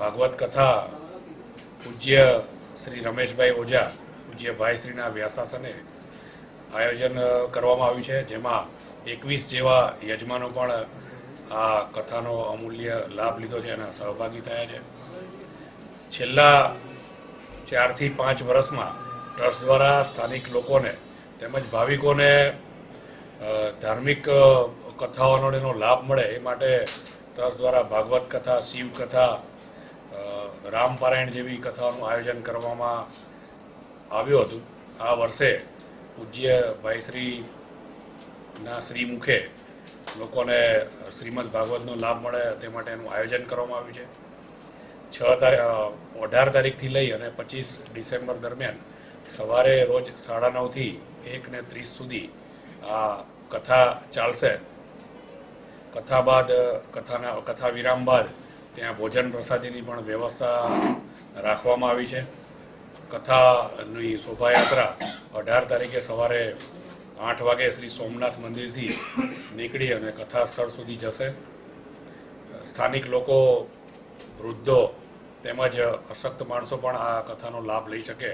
ભાગવત કથા પૂજ્ય શ્રી રમેશભાઈ ઓઝા, પૂજ્ય ભાઈશ્રીના વ્યાસાસને આયોજન કરવામાં આવ્યું છે, જેમાં એકવીસ જેવા યજમાનો પણ આ કથાનો અમૂલ્ય લાભ લીધો છે અને સહભાગી થયા છે. છેલ્લા ચારથી પાંચ વર્ષમાં ટ્રસ્ટ દ્વારા સ્થાનિક લોકોને તેમજ ભાવિકોને ધાર્મિક કથાઓનો એનો લાભ મળે એ માટે ટ્રસ્ટ દ્વારા ભાગવત કથા, શિવ કથા રામપારાયણ જેવી કથાઓનું આયોજન કરવામાં આવ્યું હતું. આ વર્ષે પૂજ્ય ભાઈશ્રીના શ્રી મુખે લોકોને શ્રીમદ ભાગવતનો લાભ મળે તે માટે એનું આયોજન કરવામાં આવ્યું છે. છ તારીખ અઢાર તારીખથી લઈ અને પચીસ ડિસેમ્બર દરમિયાન સવારે રોજ સાડા નવથી એક ને ત્રીસ સુધી આ કથા ચાલશે. કથા બાદ, કથાના, કથા વિરામ બાદ ત્યાં ભોજન પ્રસાદીની પણ વ્યવસ્થા રાખવામાં આવી છે. કથાની શોભાયાત્રા અઢાર તારીખે સવારે આઠ વાગે શ્રી સોમનાથ મંદિરથી નીકળી અને કથા સ્થળ સુધી જશે. સ્થાનિક લોકો, વૃદ્ધો તેમજ અશક્ત માણસો પણ આ કથાનો લાભ લઈ શકે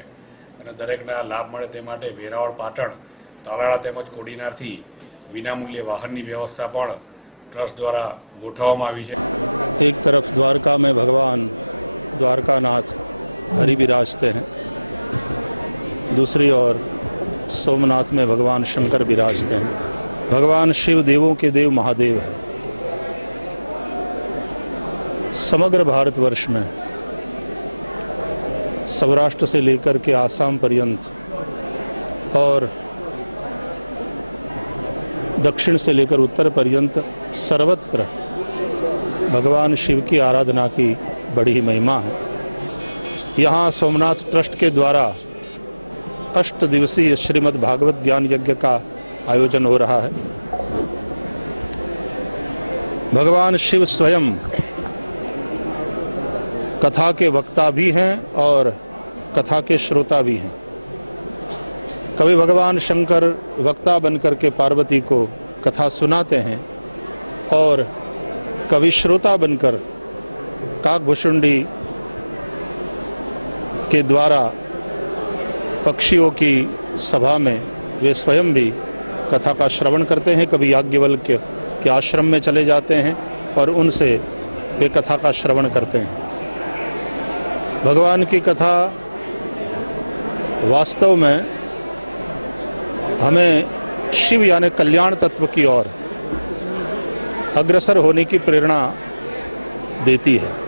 અને દરેકને આ લાભ મળે તે માટે વેરાવળ પાટણ, તાલાળા તેમજ કોડીનારથી વિનામૂલ્યે વાહનની વ્યવસ્થા પણ ટ્રસ્ટ દ્વારા ગોઠવવામાં આવી છે एक तरफ द्वारका में भगवान द्वारकानाथ हरि विराजते हैं दूसरी ओर सोमनाथ में भगवान शंकर विराजते हैं भगवान शिव देवों के देव महादेव है समग्र भारतवर्ष में सौराष्ट्र से लेकर के आसाम पर्यंत और दक्षिण से लेकर उत्तर पर्यंत सर्वत्र भगवान शिव की आराधना की बड़ी ही महिमा है। यहाँ सोमनाथ ट्रस्ट के द्वारा अष्ट दिवसीय श्रीमद् भागवत ज्ञान यज्ञ का आयोजन हो रहा है। भगवान शिव स्वयं कथा के वक्ता भी हैं और कथा के श्रोता भी हैं। कभी भगवान शंकर वक्ता बनकर के पार्वती को कथा सुनाते हैं। और कवि श्रोता बनकर काकभूषुंडी के द्वारा पक्षियों की सभा में वे स्वयं भी कथा का श्रवण करते हैं कभी याज्ञवल्क्य के आश्रम में चले जाते हैं और उनसे वे कथा का श्रवण करते हैं। भगवान की कथा वास्तव में हमें शिव यानी कल्याण तत्व की ओर अग्रसर होने की प्रेरणा देती है